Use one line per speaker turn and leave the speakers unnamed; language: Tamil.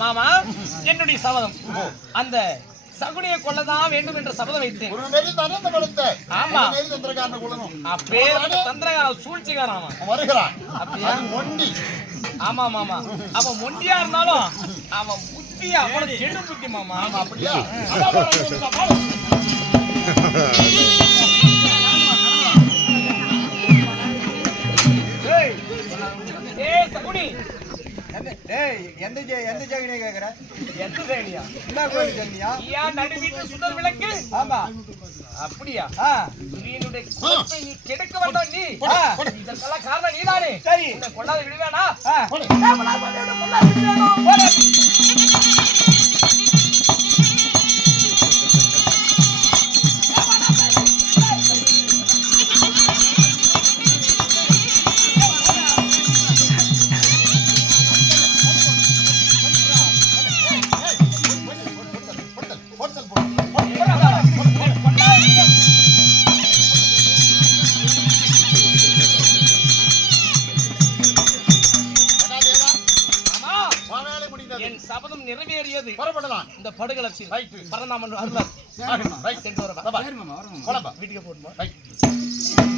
மாமா என்னுடைய சபதம். அந்த சகுனியை கொல்லதான் வேண்டும் என்ற சபதம் வைத்தேன். ஆமா. அப்பேர் தந்திரகார சூழ்ச்சிகாரன் அவன்.
அவன் வருகிறான்.
அப்படியா?
மொண்டி.
ஆமா மாமா. அவன் மொண்டியா இருந்தாலும் அவன் புத்தி அவனுக்கு கெடு புத்தி மாமா.
ஆமா அப்படியா? அதான் பாரு, இங்க வா, பாரு.
ஏ சகுனி.
டேய் எந்த எந்த ஜெகனே கேக்குற?
எந்த சேனியா
என்ன கோயில்
சுடர் விளக்கு?
ஆமா.
அப்படியா? நீனுடைய குலத்தை நீ கெடுக்க வேண்டாம் நீ. இதற்கெல்லாம் காரணம் நீதானே.
சரி.
கொள்ளாத விடுவேனா? என் சபதம் நிறைவேறியது
புறப்படலாம்.
இந்த படுகளத்தில்
ரைட்டு.
பரந்தாமன். சென்று வரவா. வீட்டுக்கு போடுமா
ரைட்.